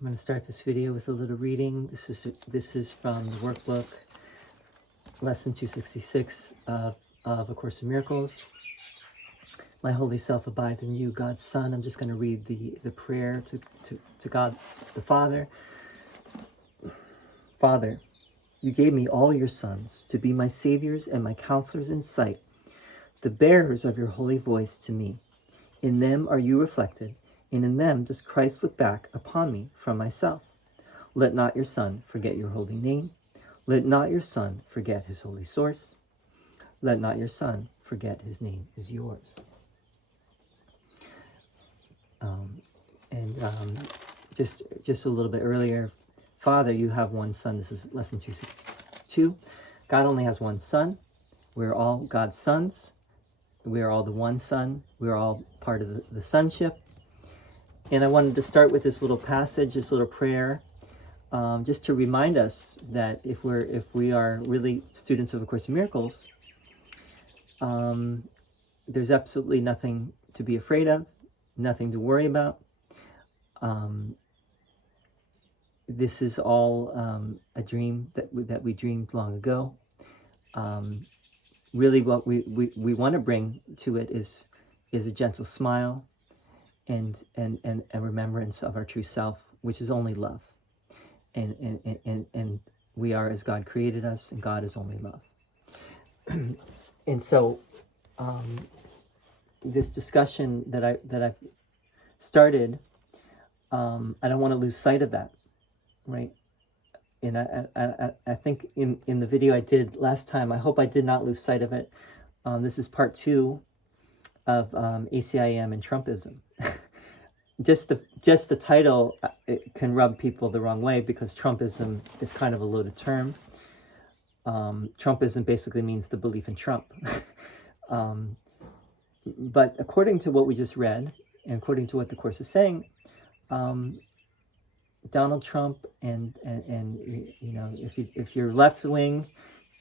I'm going to start this video with a little reading. This is from the workbook, lesson 266 of A Course in Miracles. My holy self abides in you, God's Son. I'm just going to read the prayer to God the Father. Father, you gave me all your sons to be my saviors and my counselors in sight, the bearers of your holy voice to me. In them are you reflected, and in them does Christ look back upon me from myself. Let not your Son forget your holy name. Let not your Son forget his holy source. Let not your Son forget his name is yours. Just a little bit earlier, Father, you have one Son. This is lesson 262. God only has one Son. We're all God's sons. We are all the one Son. We are all part of the sonship. And I wanted to start with this little passage, this little prayer, just to remind us that if we are really students of A Course in Miracles, there's absolutely nothing to be afraid of, nothing to worry about. This is all a dream that we dreamed long ago. Really, what we want to bring to it is a gentle smile and a remembrance of our true self, which is only love. And we are as God created us, and God is only love. And so this discussion that I've started, I don't want to lose sight of that, right? And I think in the video I did last time, I hope I did not lose sight of it. This is part 2 of ACIM and Trumpism. Just the title, it can rub people the wrong way, because Trumpism is kind of a loaded term. Trumpism basically means the belief in Trump. But according to what we just read, and according to what the Course is saying, Donald Trump and you know, if you're left wing,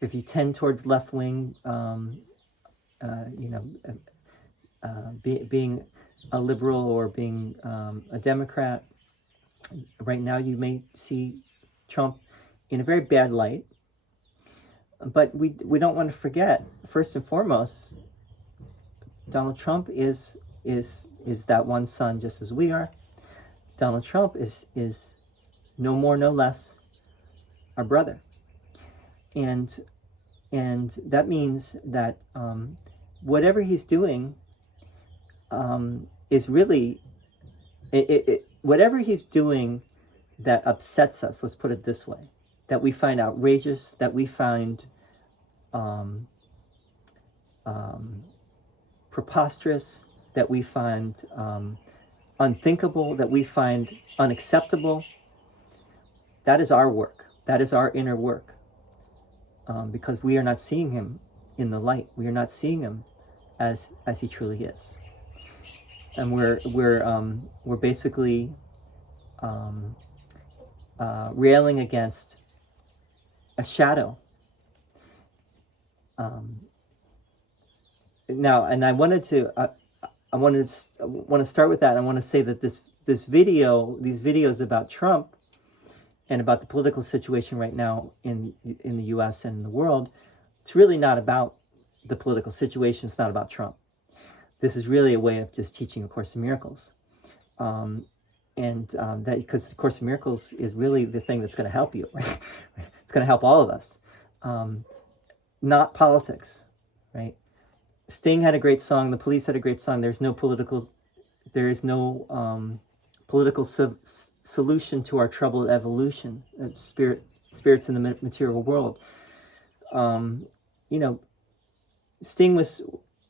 if you tend towards left wing, being a liberal or being a Democrat, right now you may see Trump in a very bad light. But we don't want to forget, first and foremost, Donald Trump is that one Son just as we are. Donald Trump is no more, no less our brother. And that means that whatever he's doing is really, whatever he's doing that upsets us, let's put it this way, that we find outrageous, that we find preposterous, that we find unthinkable, that we find unacceptable, that is our work. That is our inner work. Because we are not seeing him in the light. We are not seeing him as he truly is. And we're basically railing against a shadow. Now, and I want to start with that. I want to say that these videos about Trump and about the political situation right now in the U.S. and in the world, it's really not about the political situation. It's not about Trump. This is really a way of just teaching A Course in Miracles, that because A Course in Miracles is really the thing that's going to help you. Right? It's going to help all of us, not politics, right? Sting had a great song. The Police had a great song. There is no political solution to our troubled evolution. Spirits in the material world. Sting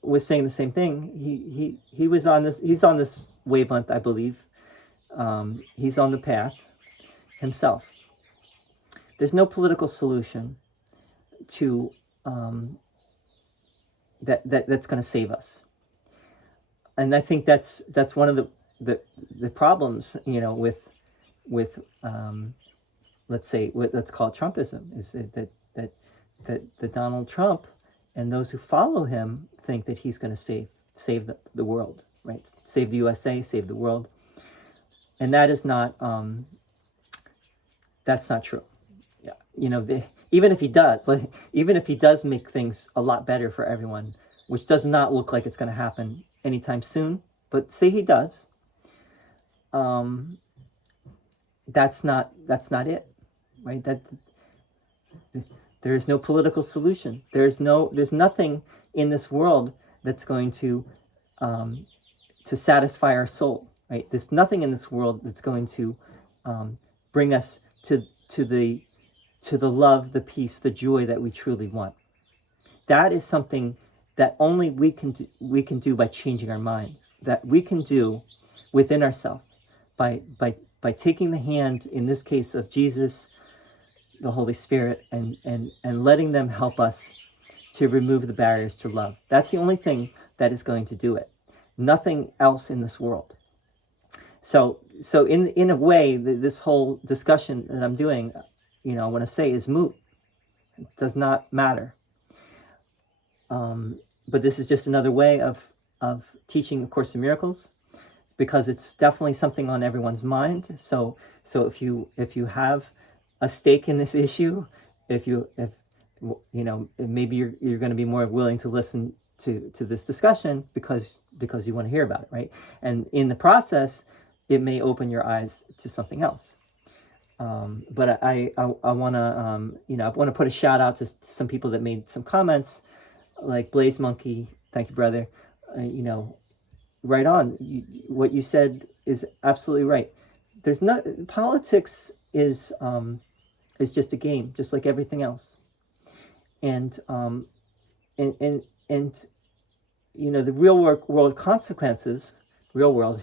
was saying the same thing. He was on this. He's on this wavelength, I believe. He's on the path himself. There's no political solution to that's going to save us. And I think that's one of the problems, with let's call it Trumpism, is that Donald Trump and those who follow him think that he's going to save the world, right? Save the USA, save the world. And that is not That's not true. Yeah, even if he does, even if he does make things a lot better for everyone, which does not look like it's going to happen anytime soon, but say he does, that's not it, right? That there is no political solution. There's nothing in this world that's going to satisfy our soul, right? There's nothing in this world that's going to bring us to the love, the peace, the joy that we truly want. That is something that only we can do by changing our mind. That we can do within ourselves by taking the hand, in this case, of Jesus, the Holy Spirit, and letting them help us to remove the barriers to love. That's the only thing that is going to do it. Nothing else in this world. So in a way, this whole discussion that I'm doing, I want to say, is moot. It does not matter. But this is just another way of teaching A Course in Miracles, because it's definitely something on everyone's mind. So if you have a stake in this issue, if maybe you're going to be more willing to listen to this discussion because you want to hear about it, right? And in the process, it may open your eyes to something else. But I want to put a shout out to some people that made some comments, like Blaze Monkey. Thank you, brother. Right on. What you said is absolutely right. Politics is just a game, just like everything else. And the real world consequences, real world,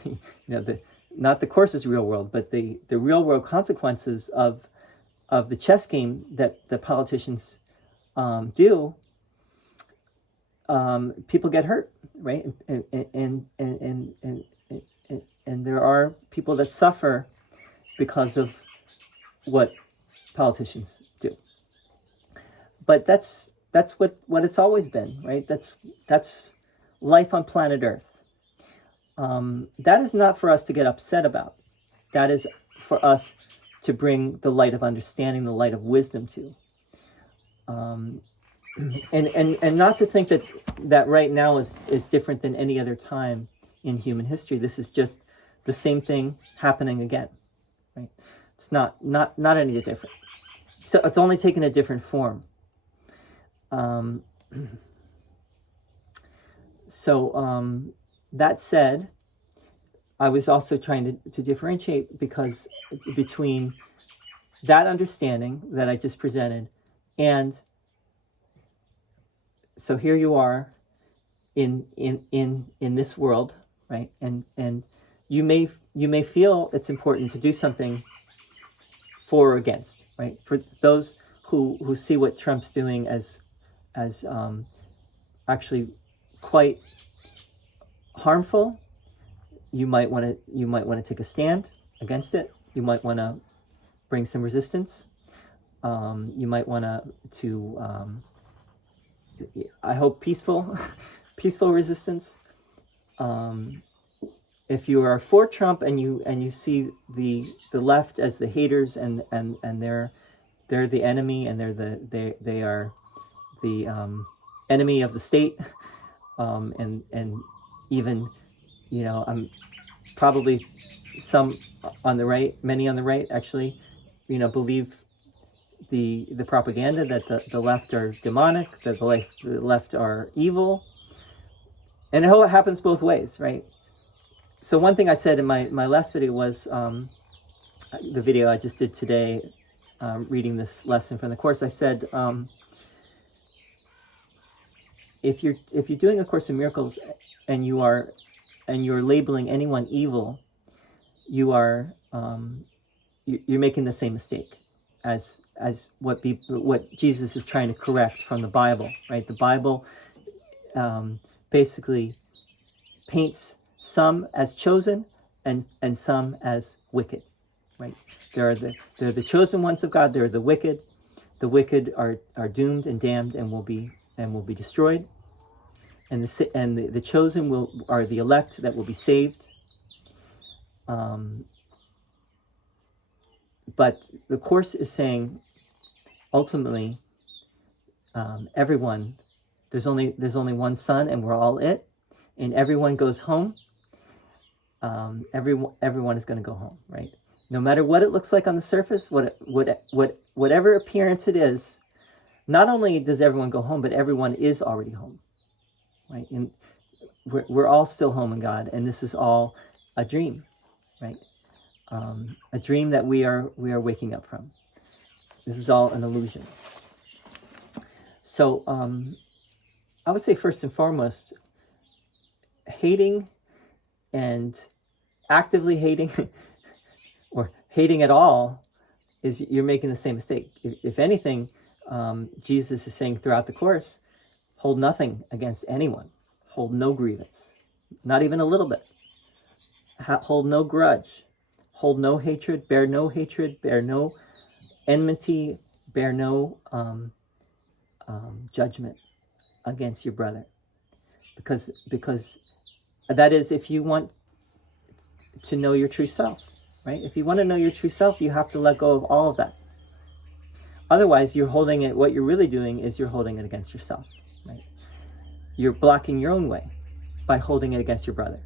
not the Course's real world, but the real world consequences of the chess game that the politicians do. People get hurt, right? And there are people that suffer because of what politicians do. But that's what it's always been, right? That's life on planet Earth. That is not for us to get upset about. That is for us to bring the light of understanding, the light of wisdom to. And not to think that right now is different than any other time in human history. This is just the same thing happening again, right? It's not any different. So it's only taken a different form. That said, I was also trying to differentiate, because between that understanding that I just presented, and so here you are in this world, right? And you may feel it's important to do something for or against, right? For those who see what Trump's doing as actually quite harmful, you might want to take a stand against it. You might want to bring some resistance. You might want to I hope peaceful resistance. If you are for Trump and you see the left as the haters and they're the enemy, and they are the enemy of the state, and even I'm probably some on the right, many on the right actually, believe the propaganda that the left are demonic, that the left are evil, and it happens both ways, right? So one thing I said in my last video was the video I just did today, reading this lesson from the Course. I said, if you're doing A Course in Miracles and you're labeling anyone evil, you're making the same mistake as what Jesus is trying to correct from the Bible, right? The Bible basically paints some as chosen and some as wicked, right? There are the chosen ones of God. There are the wicked. The wicked are doomed and damned and will be destroyed. And the chosen are the elect that will be saved. But the Course is saying, ultimately, everyone, there's only one sun, and we're all it, and everyone goes home. Everyone is going to go home, right? No matter what it looks like on the surface, whatever appearance it is, not only does everyone go home, but everyone is already home, right? And we're all still home in God, and this is all a dream, right? A dream that we are waking up from. This is all an illusion. So I would say first and foremost, hating and actively hating or hating at all is you're making the same mistake. If anything, Jesus is saying throughout the Course, hold nothing against anyone. Hold no grievance, not even a little bit. Hold no grudge. Hold no hatred, bear no enmity, bear no judgment against your brother. Because that is, if you want to know your true self, right? If you want to know your true self, you have to let go of all of that. Otherwise, you're holding it, what you're really doing is you're holding it against yourself, right? You're blocking your own way by holding it against your brother.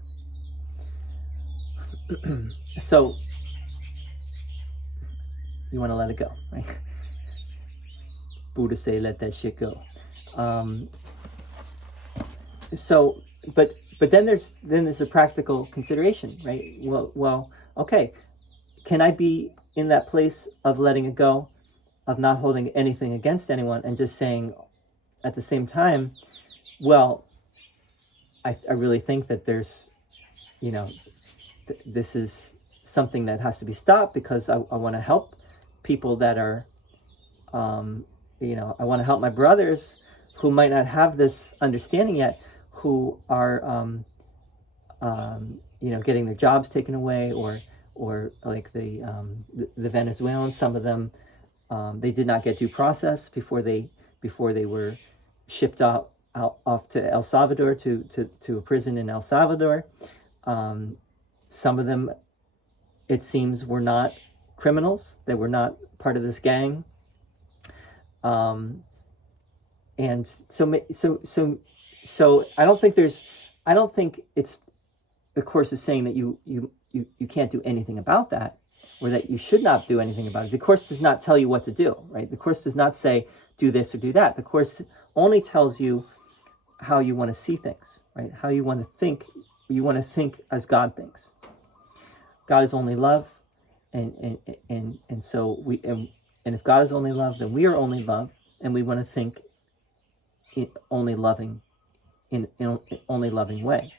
So, you want to let it go, right? Buddha say, let that shit go. But then there's a practical consideration, right? Well, okay, can I be in that place of letting it go, of not holding anything against anyone, and just saying at the same time, well, I really think that there's, this is something that has to be stopped, because I want to help people that are, I want to help my brothers who might not have this understanding yet, who are, getting their jobs taken away, or like the Venezuelans. Some of them, they did not get due process before they were shipped off to El Salvador, to a prison in El Salvador. Some of them, it seems, were not criminals. They were not part of this gang. And so I don't think it's, the Course is saying that you can't do anything about that, or that you should not do anything about it. The Course does not tell you what to do, right? The Course does not say do this or do that. The Course only tells you how you want to see things, right? How you want to think. You want to think as God thinks. God is only love, and so and if God is only love, then we are only love, and we want to think in only loving way.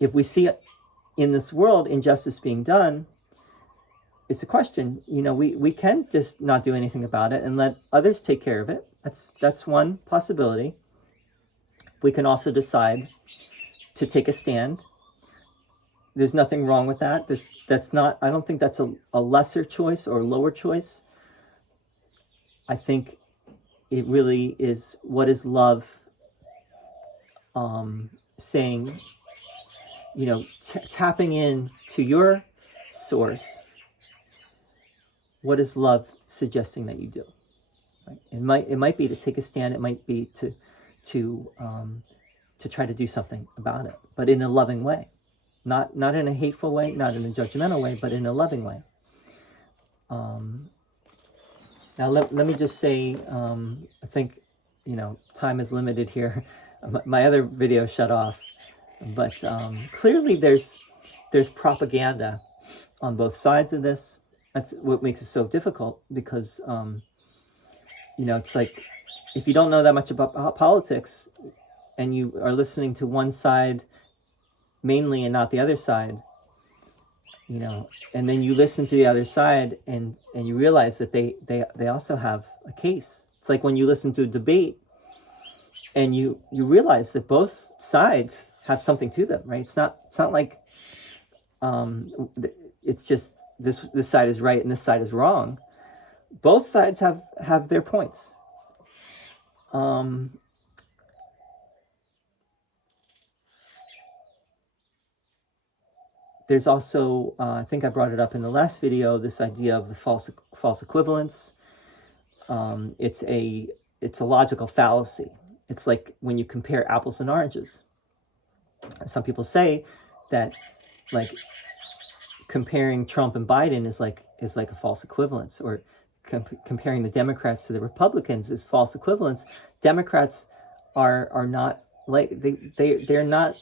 If we see in this world injustice being done, it's a question. We can just not do anything about it and let others take care of it. That's one possibility. We can also decide to take a stand. There's nothing wrong with that. I don't think that's a lesser choice or lower choice. I think it really is, what is love saying, tapping in to your source. What is love suggesting that you do? Right? It might be to take a stand. It might be to try to do something about it, but in a loving way, not in a hateful way, not in a judgmental way, but in a loving way. Now let me just say, I think time is limited here. My other video shut off, but clearly there's propaganda on both sides of this. That's what makes it so difficult, because it's like, if you don't know that much about politics, and you are listening to one side mainly and not the other side, and then you listen to the other side and you realize that they also have a case. It's like when you listen to a debate and you realize that both sides have something to them, right? It's not like it's just this side is right and this side is wrong. Both sides have their points. there's also, I think I brought it up in the last video, this idea of the false equivalence. It's a logical fallacy. It's like when you compare apples and oranges. Some people say that, like, comparing Trump and Biden is like a false equivalence, or comparing the Democrats to the Republicans is false equivalence. Democrats are not like they're not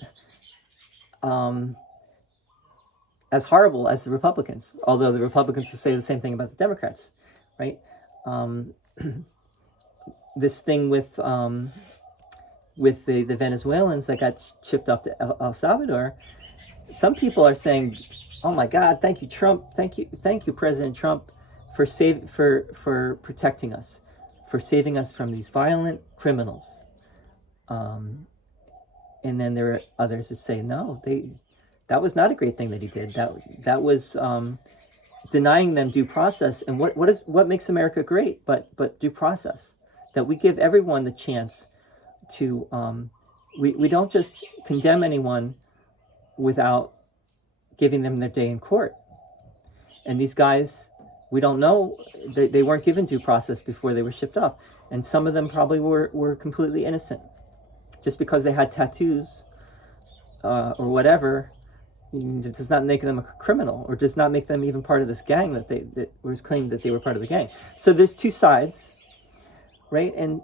as horrible as the Republicans, although the Republicans will say the same thing about the Democrats, right? This thing with the Venezuelans that got shipped off to El Salvador, some people are saying, "Oh my God, thank you, Trump, thank you, President Trump, for protecting us, for saving us from these violent criminals." And then there are others that say, "No, that was not a great thing that he did. That was denying them due process." And what makes America great but due process? That we give everyone the chance to, we don't just condemn anyone without giving them their day in court. And these guys, we don't know, they weren't given due process before they were shipped off. And some of them probably were completely innocent. Just because they had tattoos or whatever, it does not make them a criminal, or does not make them even part of this gang that was claimed that they were part of the gang. So there's two sides, right? And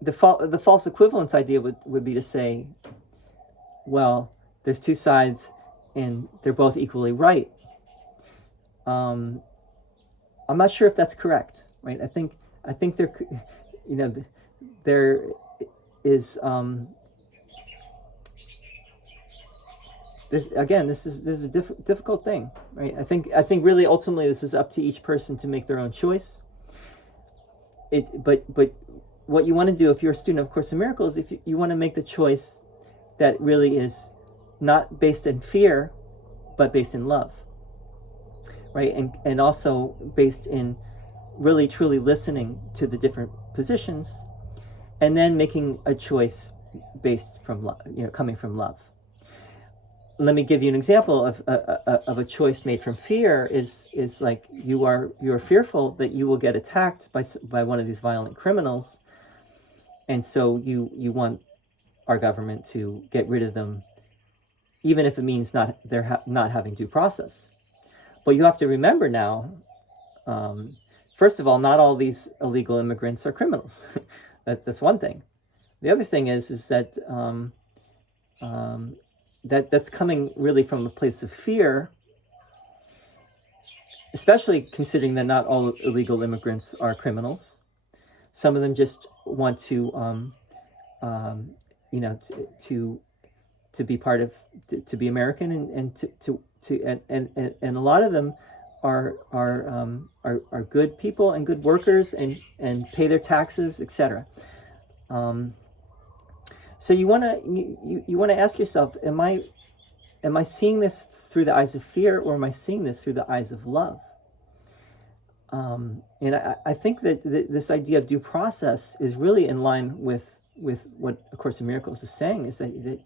the false equivalence idea would be to say, well, there's two sides and they're both equally right. I'm not sure if that's correct, right? I think there, there is this is a difficult thing, right? I think really ultimately this is up to each person to make their own choice. But what you want to do if you're a student of Course in Miracles, if you want to make the choice that really is not based in fear, but based in love, right? And also based in really truly listening to the different positions, and then making a choice based from love, coming from love. Let me give you an example of a choice made from fear. Is like you are fearful that you will get attacked by one of these violent criminals, and so you want our government to get rid of them, even if it means not having due process. But you have to remember now, first of all, not all these illegal immigrants are criminals. That's one thing. The other thing is that that's coming really from a place of fear, especially considering that not all illegal immigrants are criminals. Some of them just want to be part of, to be American, and a lot of them are good people and good workers and pay their taxes, etc. So you want to ask yourself, am I seeing this through the eyes of fear, or am I seeing this through the eyes of love? And I think that this idea of due process is really in line with what A Course in Miracles is saying, is that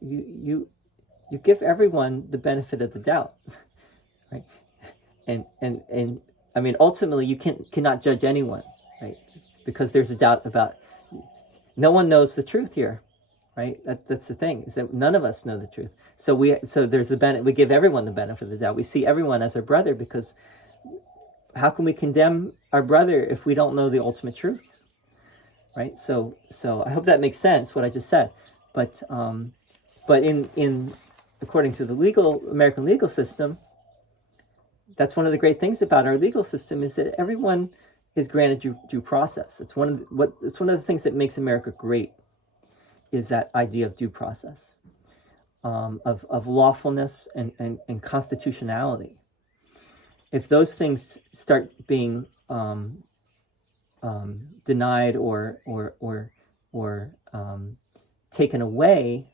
you give everyone the benefit of the doubt, right? And I mean, ultimately, you cannot judge anyone, right? Because there's a doubt about. No one knows the truth here, right? That's the thing, is that none of us know the truth. So there's the benefit. We give everyone the benefit of the doubt. We see everyone as our brother, because how can we condemn our brother if we don't know the ultimate truth, right? So I hope that makes sense, what I just said. But in according to the American legal system, that's one of the great things about our legal system, is that everyone is granted due process. It's one of the things that makes America great, is that idea of due process, of lawfulness and constitutionality. If those things start being denied or taken away,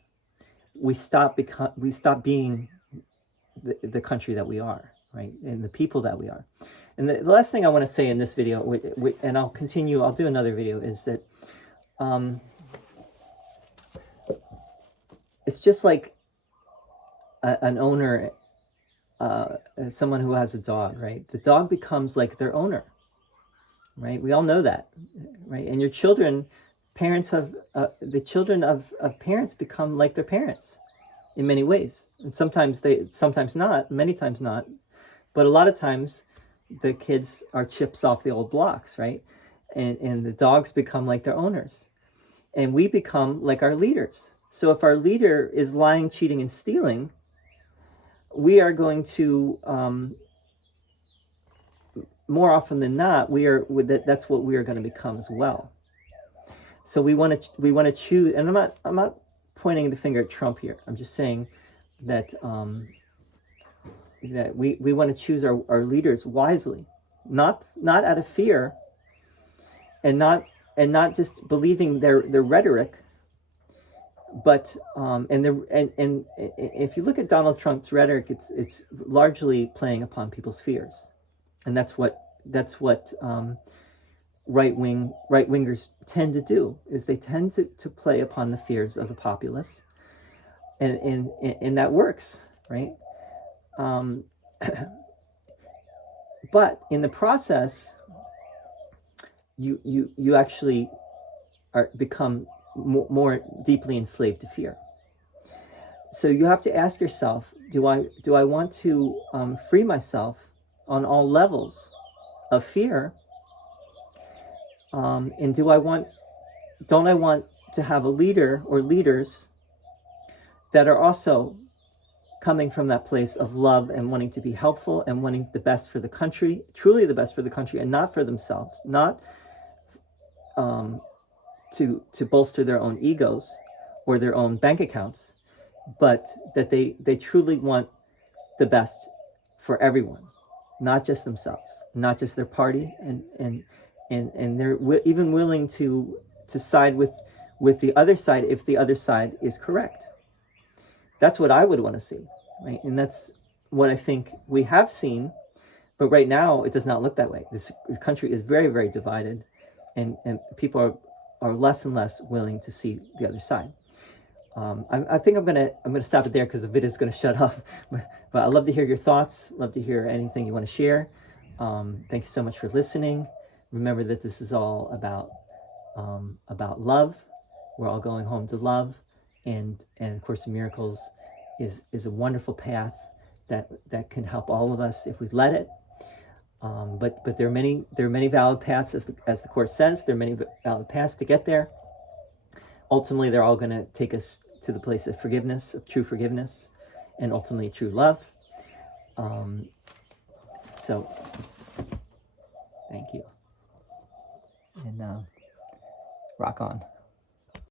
we stop being the country that we are, right, and the people that we are. And the last thing I want to say in this video, and I'll do another video, is that it's just like an owner, someone who has a dog, right? The dog becomes like their owner, right? We all know that, right? And your children, parents have, the children of parents become like their parents in many ways. And sometimes not, many times not. But a lot of times the kids are chips off the old blocks, right? And the dogs become like their owners. And we become like our leaders. So if our leader is lying, cheating, and stealing, we are going to, more often than not, that's what we are going to become as well. So we want to choose, and I'm not pointing the finger at Trump here. I'm just saying that that we want to choose our leaders wisely, not out of fear, and not just believing their rhetoric, but and if you look at Donald Trump's rhetoric, it's largely playing upon people's fears, and that's what right wingers tend to do, is they tend to play upon the fears of the populace, and that works, right? But in the process, you actually become more deeply enslaved to fear. So you have to ask yourself, do I want to free myself on all levels of fear? And don't I want to have a leader or leaders that are also coming from that place of love and wanting to be helpful and wanting the best for the country, truly the best for the country, and not for themselves, not to bolster their own egos or their own bank accounts, but that they truly want the best for everyone, not just themselves, not just their party, and they're even willing to side with the other side if the other side is correct. That's what I would want to see, right? And that's what I think we have seen, but right now it does not look that way. This country is very, very divided, and people are less and less willing to see the other side. I think I'm gonna stop it there because the video is gonna shut off. But I'd love to hear your thoughts. Love to hear anything you want to share. Thank you so much for listening. Remember that this is all about love. We're all going home to love, and Course in Miracles is a wonderful path that can help all of us if we let it. But there are many valid paths, as the Course says. There are many valid paths to get there. Ultimately, they're all going to take us to the place of forgiveness, of true forgiveness, and ultimately true love. So, thank you, and rock on.